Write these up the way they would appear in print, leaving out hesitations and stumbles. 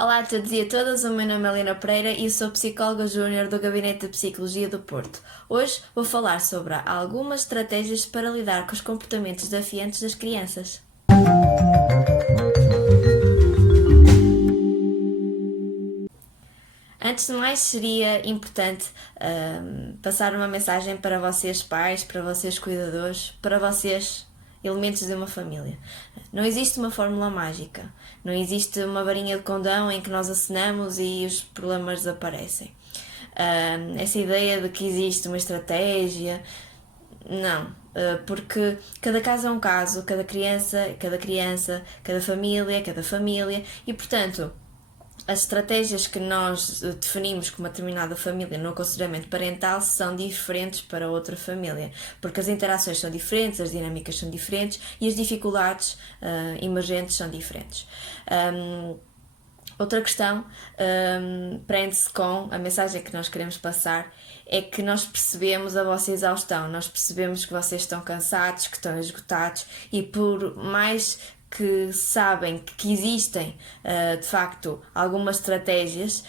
Olá a todos e a todas, o meu nome é Helena Pereira e sou psicóloga júnior do Gabinete de Psicologia do Porto. Hoje vou falar sobre algumas estratégias para lidar com os comportamentos desafiantes das crianças. Antes de mais, seria importante passar uma mensagem para vocês pais, para vocês cuidadores, para vocês elementos de uma família. Não existe uma fórmula mágica, não existe uma varinha de condão em que nós acenamos e os problemas desaparecem. Essa ideia de que existe uma estratégia, não, porque cada caso é um caso, cada criança, cada família e, portanto, as estratégias que nós definimos com uma determinada família no aconselhamento parental são diferentes para outra família, porque as interações são diferentes, as dinâmicas são diferentes e as dificuldades emergentes são diferentes. Outra questão prende-se com a mensagem que nós queremos passar, é que nós percebemos a vossa exaustão, nós percebemos que vocês estão cansados, que estão esgotados e por mais que sabem que existem de facto algumas estratégias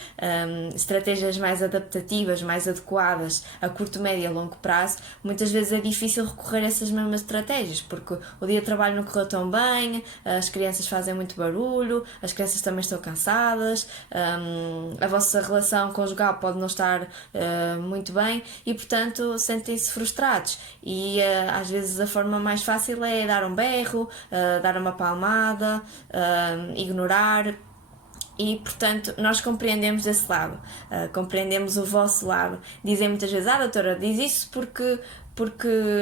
mais adaptativas, mais adequadas a curto, médio e a longo prazo, muitas vezes é difícil recorrer a essas mesmas estratégias, porque o dia de trabalho não correu tão bem, as crianças fazem muito barulho, as crianças também estão cansadas, a vossa relação conjugal pode não estar muito bem e, portanto, sentem-se frustrados e às vezes a forma mais fácil é dar um berro, dar uma palmada, ignorar. E, portanto, nós compreendemos esse lado, compreendemos o vosso lado. Dizem muitas vezes, doutora, diz isso porque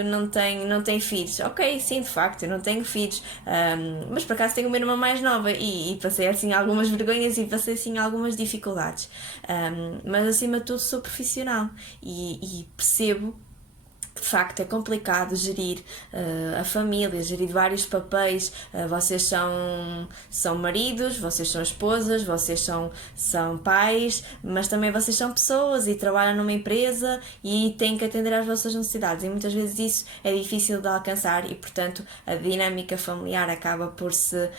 não tem filhos. Ok, sim, de facto, eu não tenho filhos, mas por acaso tenho uma irmã mais nova e passei assim algumas vergonhas e passei assim algumas dificuldades. Mas acima de tudo sou profissional e percebo de facto é complicado gerir a família, gerir vários papéis. Vocês são maridos, vocês são esposas, vocês são pais, mas também vocês são pessoas e trabalham numa empresa e têm que atender às vossas necessidades e muitas vezes isso é difícil de alcançar e, portanto, a dinâmica familiar acaba por se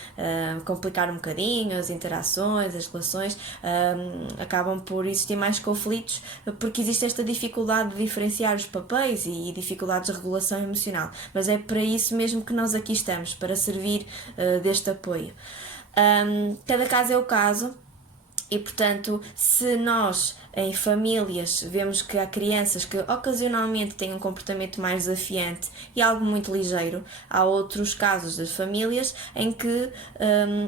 complicar um bocadinho, as interações, as relações acabam por existir mais conflitos porque existe esta dificuldade de diferenciar os papéis e dificuldades de regulação emocional, mas é para isso mesmo que nós aqui estamos, para servir deste apoio. Cada caso é o caso e, portanto, se nós em famílias vemos que há crianças que ocasionalmente têm um comportamento mais desafiante e algo muito ligeiro, há outros casos das famílias em que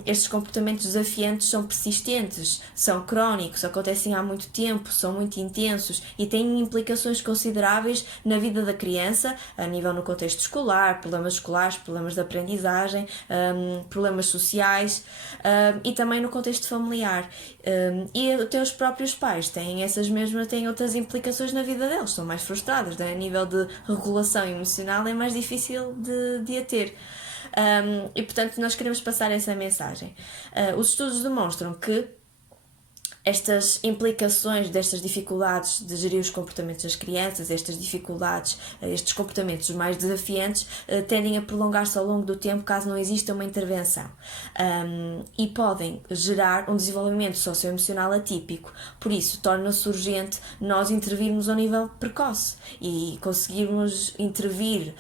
estes comportamentos desafiantes são persistentes, são crónicos, acontecem há muito tempo, são muito intensos e têm implicações consideráveis na vida da criança, a nível no contexto escolar, problemas escolares, problemas de aprendizagem, problemas sociais e também no contexto familiar. E até os próprios pais têm outras implicações na vida deles, são mais frustrados, né? A nível de regulação emocional é mais difícil de a ter. E, portanto, nós queremos passar essa mensagem. Os estudos demonstram que estas implicações destas dificuldades de gerir os comportamentos das crianças, estas dificuldades, estes comportamentos mais desafiantes, tendem a prolongar-se ao longo do tempo caso não exista uma intervenção e podem gerar um desenvolvimento socioemocional atípico. Por isso, torna-se urgente nós intervirmos ao nível precoce e conseguirmos intervir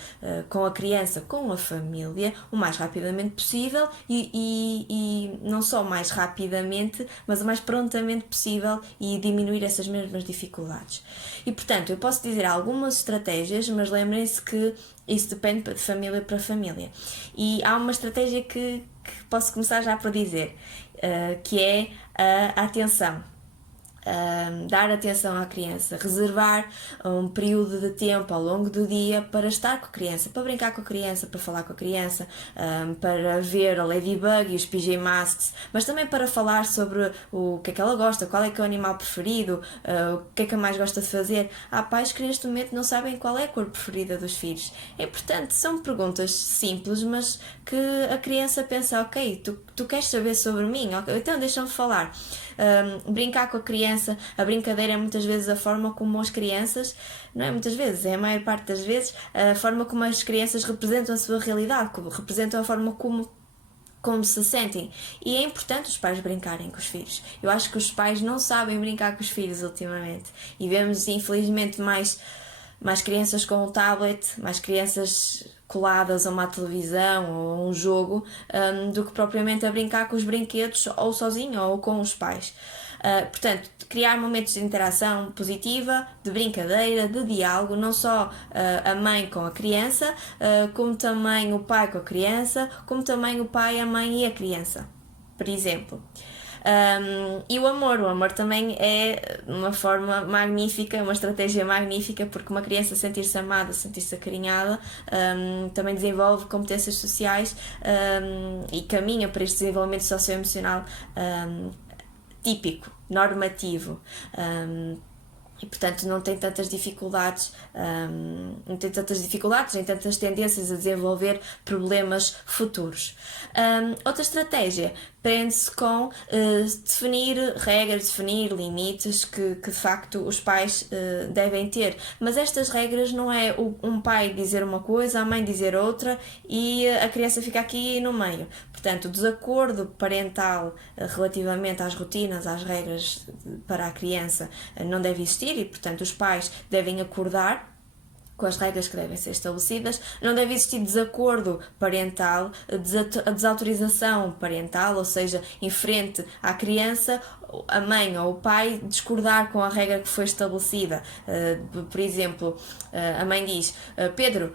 com a criança, com a família, o mais rapidamente possível e não só mais rapidamente, mas o mais prontamente possível e diminuir essas mesmas dificuldades. E, portanto, eu posso dizer algumas estratégias, mas lembrem-se que isso depende de família para família. E há uma estratégia que posso começar já por dizer, que é a atenção. Dar atenção à criança, reservar um período de tempo ao longo do dia para estar com a criança, para brincar com a criança, para falar com a criança, para ver a Ladybug e os PJ Masks, mas também para falar sobre o que é que ela gosta, qual é que é o animal preferido, o que é que a mais gosta de fazer. Há pais que neste momento não sabem qual é a cor preferida dos filhos. É importante, são perguntas simples, mas que a criança pensa, ok, tu queres saber sobre mim? Okay, então deixa-me falar. Brincar com a criança, a brincadeira é muitas vezes a forma como as crianças, não é muitas vezes, é a maior parte das vezes, a forma como as crianças representam a sua realidade, representam a forma como como se sentem. E é importante os pais brincarem com os filhos. Eu acho que os pais não sabem brincar com os filhos ultimamente. E vemos, infelizmente, mais crianças com um tablet, mais crianças coladas a uma televisão ou a um jogo, do que propriamente a brincar com os brinquedos ou sozinho ou com os pais. Portanto, criar momentos de interação positiva, de brincadeira, de diálogo, não só a mãe com a criança, como também o pai com a criança, como também o pai, a mãe e a criança, por exemplo. E o amor também é uma forma magnífica, uma estratégia magnífica, porque uma criança sentir-se amada, sentir-se acarinhada, também desenvolve competências sociais, e caminha para este desenvolvimento socioemocional típico, normativo. E portanto não tem tantas dificuldades, nem tantas tendências a desenvolver problemas futuros. Outra estratégia prende-se com definir regras, definir limites que de facto os pais devem ter. Mas estas regras não é um pai dizer uma coisa, a mãe dizer outra e a criança fica aqui no meio. Portanto, o desacordo parental relativamente às rotinas, às regras para a criança não deve existir e, portanto, os pais devem acordar com as regras que devem ser estabelecidas. Não deve existir desacordo parental, desautorização parental, ou seja, em frente à criança, a mãe ou o pai discordar com a regra que foi estabelecida. Por exemplo, a mãe diz: Pedro,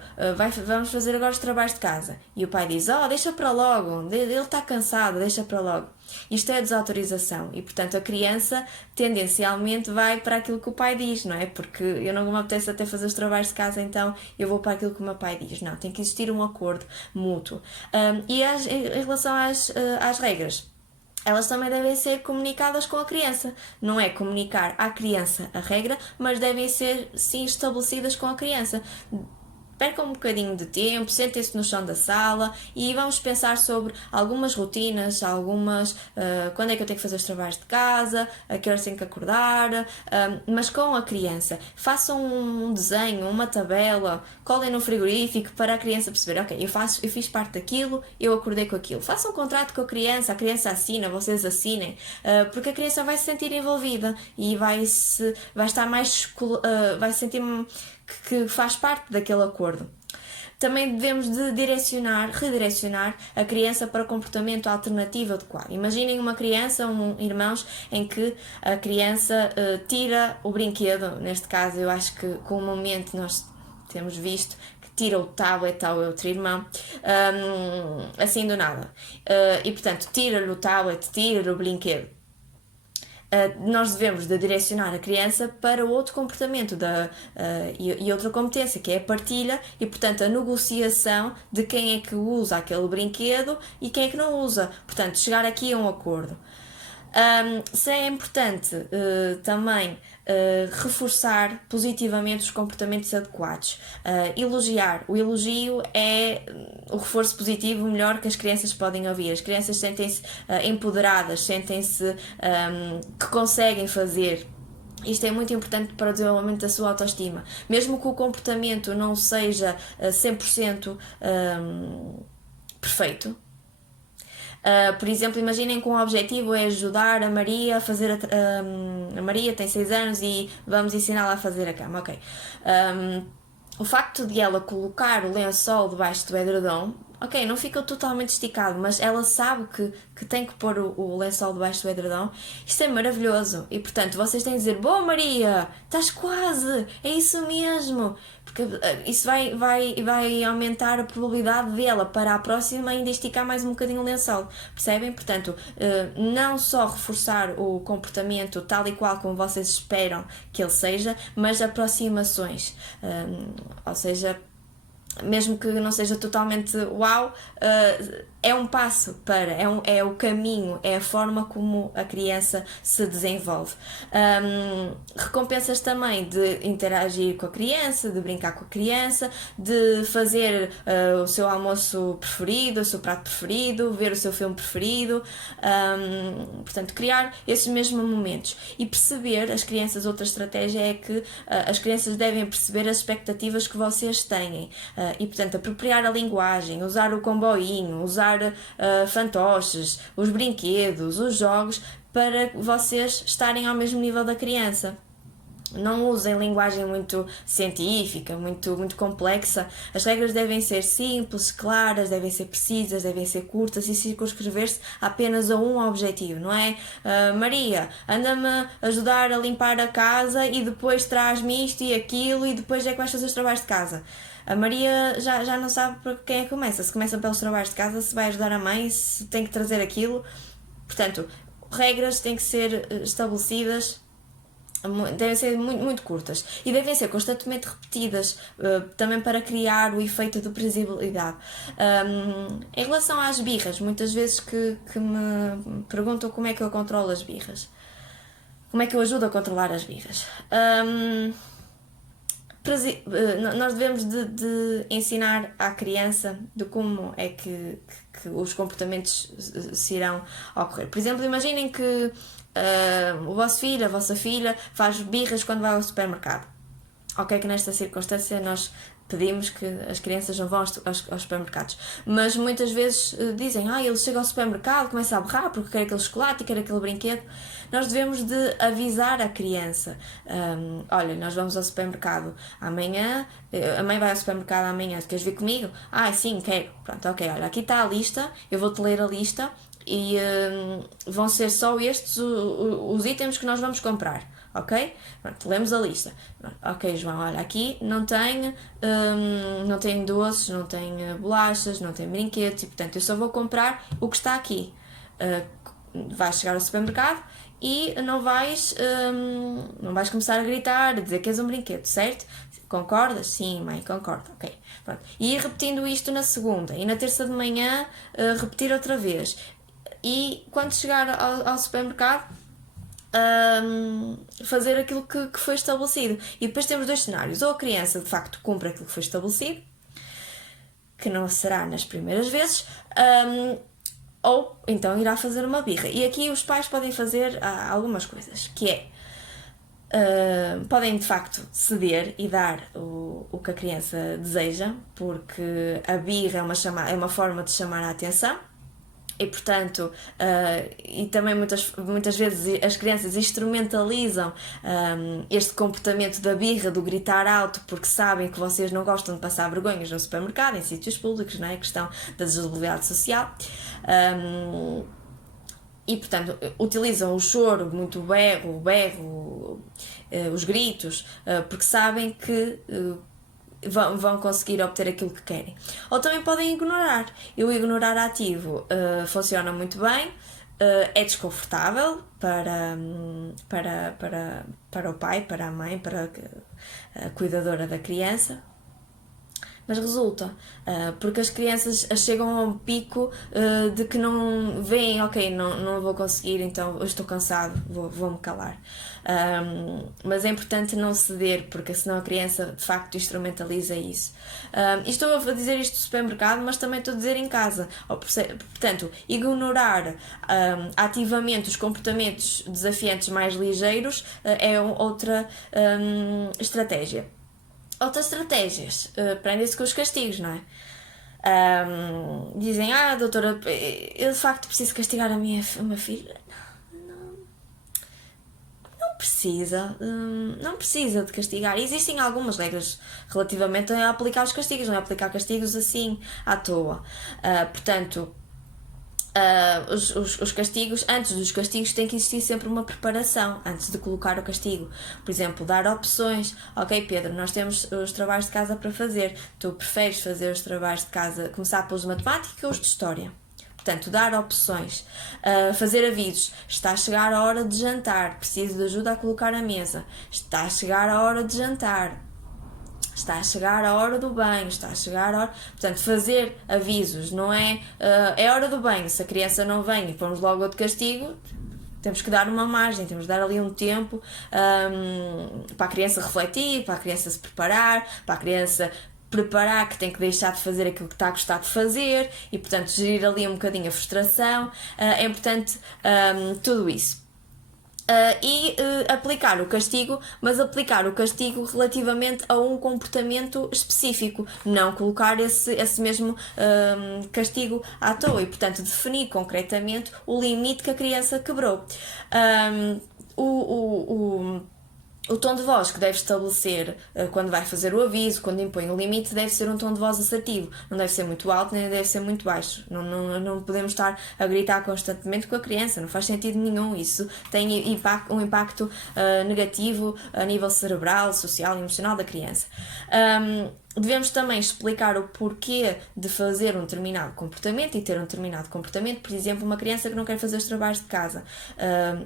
vamos fazer agora os trabalhos de casa. E o pai diz: deixa para logo, ele está cansado, deixa para logo. Isto é desautorização e, portanto, a criança tendencialmente vai para aquilo que o pai diz, não é? Porque eu não me apetece até fazer os trabalhos de casa, então eu vou para aquilo que o meu pai diz. Não, tem que existir um acordo mútuo. E em relação às regras, elas também devem ser comunicadas com a criança. Não é comunicar à criança a regra, mas devem ser, sim, estabelecidas com a criança. Percam um bocadinho de tempo, sentem-se no chão da sala e vamos pensar sobre algumas rotinas, quando é que eu tenho que fazer os trabalhos de casa, a que horas tenho que acordar, mas com a criança. Façam um desenho, uma tabela, colhem no frigorífico para a criança perceber: ok, eu fiz parte daquilo, eu acordei com aquilo. Façam um contrato com a criança assina, vocês assinem, porque a criança vai se sentir envolvida e vai estar vai se sentir que faz parte daquele acordo. Também devemos de redirecionar a criança para comportamento alternativo adequado. Imaginem uma criança, irmãos, em que a criança tira o brinquedo. Neste caso, eu acho que comumente nós temos visto que tira o tablet ao outro irmão, assim do nada. E portanto, tira-lhe o tablet, tira-lhe o brinquedo. Nós devemos de direcionar a criança para outro comportamento e outra competência, que é a partilha e, portanto, a negociação de quem é que usa aquele brinquedo e quem é que não usa. Portanto, chegar aqui a um acordo. Se é importante também reforçar positivamente os comportamentos adequados. Elogiar. O elogio é o reforço positivo melhor que as crianças podem ouvir. As crianças sentem-se empoderadas, sentem-se que conseguem fazer. Isto é muito importante para o desenvolvimento da sua autoestima. Mesmo que o comportamento não seja 100% perfeito. Por exemplo, imaginem que um objetivo é ajudar a Maria a fazer a Maria tem 6 anos e vamos ensiná-la a fazer a cama, ok. O facto de ela colocar o lençol debaixo do edredom, ok, não fica totalmente esticado, mas ela sabe que tem que pôr o lençol debaixo do edredom. Isto é maravilhoso. E, portanto, vocês têm de dizer: boa Maria, estás quase, é isso mesmo. Porque isso vai aumentar a probabilidade dela para a próxima ainda esticar mais um bocadinho o lençol. Percebem? Portanto, não só reforçar o comportamento tal e qual como vocês esperam que ele seja, mas aproximações. Ou seja, mesmo que não seja totalmente uau, é um passo é o caminho, é a forma como a criança se desenvolve. Recompensas também de interagir com a criança, de brincar com a criança, de fazer o seu almoço preferido, o seu prato preferido, ver o seu filme preferido, portanto, criar esses mesmos momentos e perceber as crianças. Outra estratégia é que as crianças devem perceber as expectativas que vocês têm e, portanto, apropriar a linguagem, usar o comboinho, usar dar fantoches, os brinquedos, os jogos, para vocês estarem ao mesmo nível da criança. Não usem linguagem muito científica, muito complexa. As regras devem ser simples, claras, devem ser precisas, devem ser curtas e circunscrever-se apenas a um objetivo, não é? Maria, anda-me ajudar a limpar a casa e depois traz-me isto e aquilo e depois é que vais fazer os trabalhos de casa. A Maria já não sabe para quem é que começa. Se começam pelos trabalhos de casa, se vai ajudar a mãe, se tem que trazer aquilo. Portanto, regras têm que ser estabelecidas, devem ser muito curtas e devem ser constantemente repetidas, também para criar o efeito de previsibilidade. Em relação às birras, muitas vezes que me perguntam como é que eu controlo as birras, como é que eu ajudo a controlar as birras. Nós devemos de ensinar à criança de como é que os comportamentos se irão ocorrer. Por exemplo, imaginem que o vosso filho, a vossa filha faz birras quando vai ao supermercado. Ok, que nesta circunstância nós pedimos que as crianças não vão aos supermercados, mas muitas vezes dizem, ele chega ao supermercado, começa a berrar porque quer aquele chocolate e quer aquele brinquedo. Nós devemos de avisar a criança, olha, nós vamos ao supermercado amanhã, a mãe vai ao supermercado amanhã, queres vir comigo? Sim, quero. Pronto, ok, olha, aqui está a lista, eu vou-te ler a lista e vão ser só estes os itens que nós vamos comprar. Ok? Pronto, lemos a lista. Ok, João, olha, aqui não tem doces, não tem bolachas, não tem brinquedos e, portanto, eu só vou comprar o que está aqui. Vais chegar ao supermercado e não vais começar a gritar, a dizer que és um brinquedo, certo? Concordas? Sim, mãe, concordo. Ok. Pronto. E ir repetindo isto na segunda e na terça de manhã repetir outra vez. E quando chegar ao supermercado, fazer aquilo que foi estabelecido. E depois temos dois cenários: ou a criança de facto cumpre aquilo que foi estabelecido, que não será nas primeiras vezes, ou então irá fazer uma birra. E aqui os pais podem fazer algumas coisas, que é podem de facto ceder e dar o que a criança deseja, porque a birra é uma forma de chamar a atenção. E portanto, e também muitas vezes as crianças instrumentalizam este comportamento da birra, do gritar alto, porque sabem que vocês não gostam de passar vergonhas no supermercado, em sítios públicos, não é? A questão da desigualdade social. E portanto, utilizam o choro, muito o berro, os gritos, porque sabem que vão conseguir obter aquilo que querem. Ou também podem ignorar. E o ignorar ativo funciona muito bem, é desconfortável para o pai, para a mãe, para a cuidadora da criança, mas resulta, porque as crianças chegam a um pico de que não veem, ok, não vou conseguir, então eu estou cansado, vou-me calar. Mas é importante não ceder, porque senão a criança de facto instrumentaliza isso. E estou a dizer isto no supermercado, mas também estou a dizer em casa. Portanto, ignorar ativamente os comportamentos desafiantes mais ligeiros é outra estratégia. Outras estratégias, prendem-se com os castigos, não é? Dizem, doutora, eu de facto preciso castigar a minha filha. Não precisa de castigar. Existem algumas regras relativamente a aplicar os castigos, não é aplicar castigos assim à toa. Portanto, os castigos, antes dos castigos tem que existir sempre uma preparação antes de colocar o castigo. Por exemplo, dar opções. Ok, Pedro, nós temos os trabalhos de casa para fazer, tu preferes fazer os trabalhos de casa, começar pelos de matemática ou os de história? Portanto, dar opções, fazer avisos. Está a chegar a hora de jantar, preciso de ajuda a colocar a mesa. Está a chegar a hora de jantar, está a chegar a hora do banho, está a chegar a hora... Portanto, fazer avisos, não é... é hora do banho, se a criança não vem e pomos logo outro castigo, temos que dar uma margem, temos que dar ali um tempo para a criança refletir, para a criança se preparar, para a criança preparar que tem que deixar de fazer aquilo que está a gostar de fazer e, portanto, gerir ali um bocadinho a frustração. É importante tudo isso. aplicar o castigo, mas aplicar o castigo relativamente a um comportamento específico, não colocar esse mesmo castigo à toa e, portanto, definir concretamente o limite que a criança quebrou. O tom de voz que deve estabelecer quando vai fazer o aviso, quando impõe o limite, deve ser um tom de voz assertivo. Não deve ser muito alto, nem deve ser muito baixo. Não podemos estar a gritar constantemente com a criança. Não faz sentido nenhum. Isso tem um impacto negativo a nível cerebral, social e emocional da criança. Devemos também explicar o porquê de fazer um determinado comportamento e ter um determinado comportamento. Por exemplo, uma criança que não quer fazer os trabalhos de casa.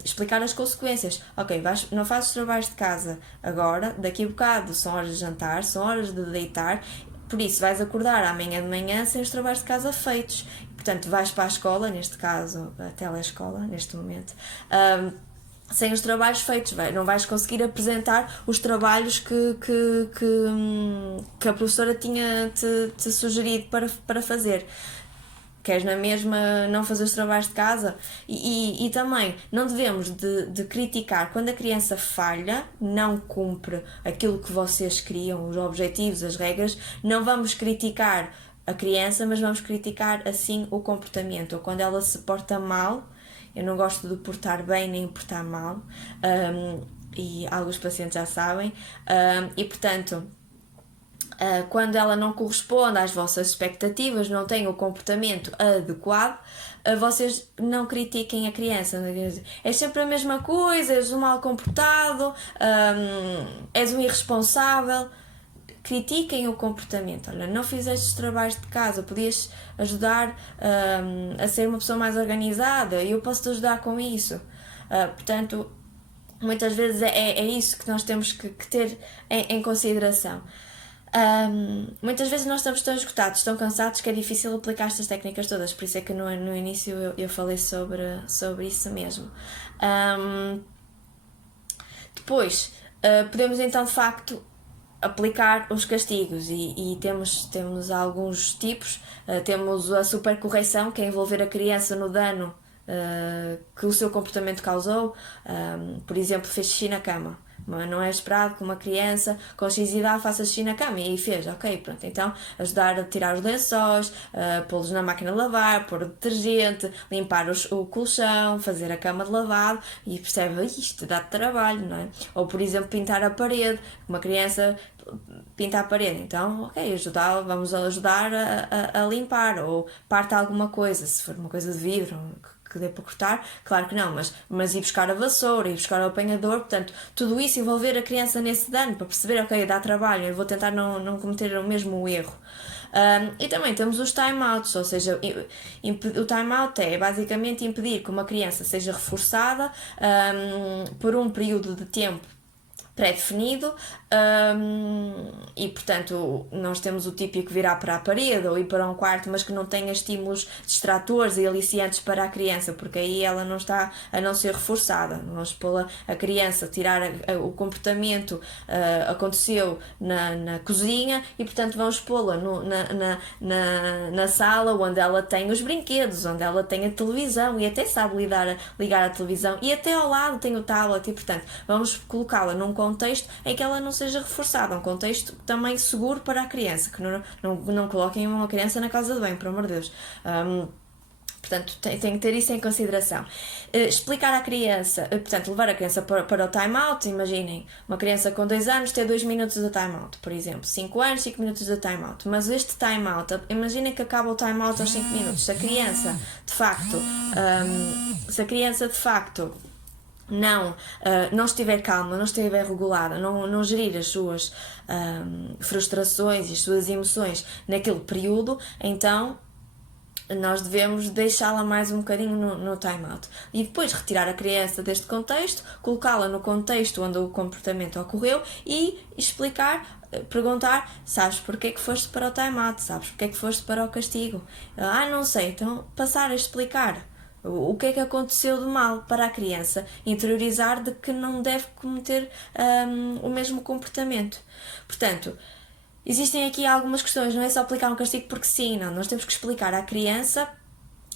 Explicar as consequências. Ok, não fazes os trabalhos de casa agora, daqui a bocado são horas de jantar, são horas de deitar, por isso vais acordar amanhã de manhã sem os trabalhos de casa feitos. Portanto, vais para a escola, neste caso a telescola, neste momento, sem os trabalhos feitos, não vais conseguir apresentar os trabalhos que a professora tinha te sugerido para fazer. Queres na mesma não fazer os trabalhos de casa? E também não devemos de criticar quando a criança falha, não cumpre aquilo que vocês queriam, os objetivos, as regras. Não vamos criticar a criança, mas vamos criticar assim o comportamento. Ou quando ela se porta mal. Eu não gosto de portar bem nem portar mal, e alguns pacientes já sabem, e portanto, quando ela não corresponde às vossas expectativas, não tem o comportamento adequado, vocês não critiquem a criança. É sempre a mesma coisa, és um mal comportado, és um irresponsável. Critiquem o comportamento. Olha, não fizeste os trabalhos de casa, podias ajudar a ser uma pessoa mais organizada e eu posso te ajudar com isso. Portanto, muitas vezes é isso que nós temos que ter em consideração. Muitas vezes nós estamos tão esgotados, tão cansados, que é difícil aplicar estas técnicas todas, por isso é que no início eu falei sobre isso mesmo. Depois, podemos então de facto aplicar os castigos e temos alguns tipos. Temos a supercorreção, que é envolver a criança no dano que o seu comportamento causou. Por exemplo, fez xixi na cama. Não é esperado que uma criança com X idade faça xixi na cama, e aí fez, ok, pronto, então ajudar a tirar os lençóis, pô-los na máquina de lavar, pôr o detergente, limpar o colchão, fazer a cama de lavado, e percebe, isto dá trabalho, não é? Ou, por exemplo, pintar a parede, uma criança pinta a parede, então, ok, vamos ajudar a limpar, ou parte alguma coisa, se for uma coisa de vidro, que dê para cortar, claro que não, mas ir buscar a vassoura, ir buscar o apanhador, portanto, tudo isso envolver a criança nesse dano, para perceber, ok, dá trabalho, eu vou tentar não cometer o mesmo erro. E também temos os time-outs, ou seja, o time-out é basicamente impedir que uma criança seja reforçada por um período de tempo pré-definido, e portanto nós temos o típico virar para a parede ou ir para um quarto, mas que não tenha estímulos distratores e aliciantes para a criança, porque aí ela não está a não ser reforçada. Vamos pôr a criança, tirar o comportamento aconteceu na cozinha e portanto vamos pô-la na sala onde ela tem os brinquedos, onde ela tem a televisão e até sabe ligar a televisão, e até ao lado tem o tablet, e portanto vamos colocá-la num contexto em que ela não seja reforçada, um contexto também seguro para a criança, que não coloquem uma criança na casa de banho, por amor de Deus. Portanto, tem que ter isso em consideração. Explicar à criança, portanto, levar a criança para o time-out. Imaginem, uma criança com 2 anos ter 2 minutos de time-out, por exemplo. 5 anos, 5 minutos de time-out. Mas este time-out, imaginem que acaba o time-out aos 5 minutos. Se a criança, de facto, não estiver calma, não estiver regulada, não gerir as suas frustrações e as suas emoções naquele período, então nós devemos deixá-la mais um bocadinho no time-out. E depois retirar a criança deste contexto, colocá-la no contexto onde o comportamento ocorreu e perguntar, sabes porque é que foste para o time-out? Sabes porque é que foste para o castigo? Não sei, então passar a explicar o que é que aconteceu de mal para a criança interiorizar de que não deve cometer o mesmo comportamento. Portanto, existem aqui algumas questões, não é só aplicar um castigo porque sim, não. Nós temos que explicar à criança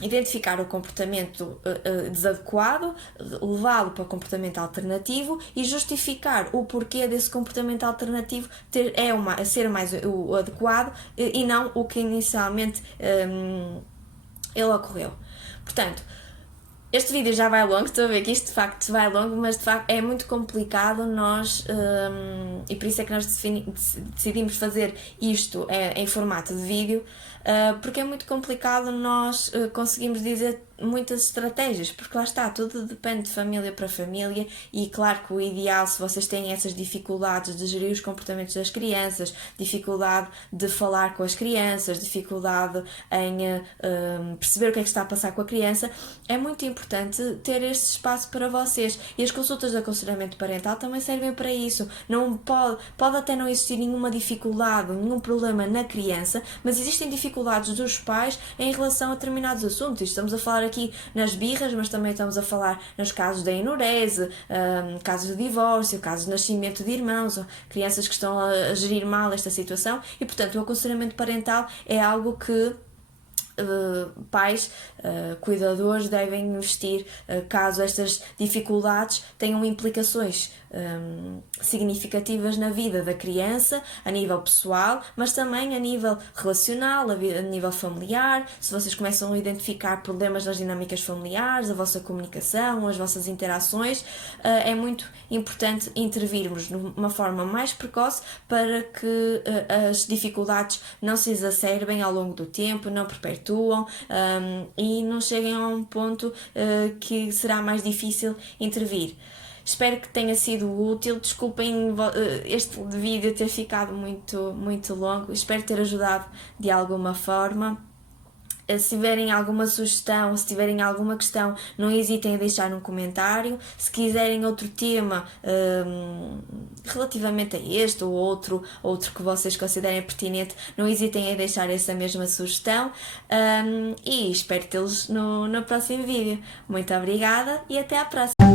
identificar o comportamento desadequado, levá-lo para o comportamento alternativo e justificar o porquê desse comportamento alternativo ser mais o adequado e não o que inicialmente ele ocorreu. Portanto, este vídeo já vai longo, estou a ver que isto de facto vai longo, mas de facto é muito complicado nós, e por isso é que nós decidimos fazer isto em formato de vídeo, porque é muito complicado nós conseguirmos dizer muitas estratégias, porque lá está, tudo depende de família para família e claro que o ideal, se vocês têm essas dificuldades de gerir os comportamentos das crianças, dificuldade de falar com as crianças, dificuldade em perceber o que é que está a passar com a criança, é muito importante ter este espaço para vocês e as consultas de aconselhamento parental também servem para isso. Não pode até não existir nenhuma dificuldade, nenhum problema na criança, mas existem dificuldades dos pais em relação a determinados assuntos. Estamos a falar aqui nas birras, mas também estamos a falar nos casos da enurese, casos de divórcio, casos de nascimento de irmãos, crianças que estão a gerir mal esta situação e, portanto, o aconselhamento parental é algo que pais, cuidadores devem investir caso estas dificuldades tenham implicações significativas na vida da criança, a nível pessoal, mas também a nível relacional, a nível familiar. Se vocês começam a identificar problemas nas dinâmicas familiares, a vossa comunicação, as vossas interações, é muito importante intervirmos de uma forma mais precoce para que as dificuldades não se exacerbem ao longo do tempo, não perpetuam e não cheguem a um ponto que será mais difícil intervir. Espero que tenha sido útil. Desculpem este vídeo ter ficado muito longo. Espero ter ajudado de alguma forma. Se tiverem alguma sugestão, se tiverem alguma questão, não hesitem a deixar um comentário. Se quiserem outro tema relativamente a este ou outro que vocês considerem pertinente, não hesitem a deixar essa mesma sugestão e espero tê-los no próximo vídeo. Muito obrigada e até à próxima!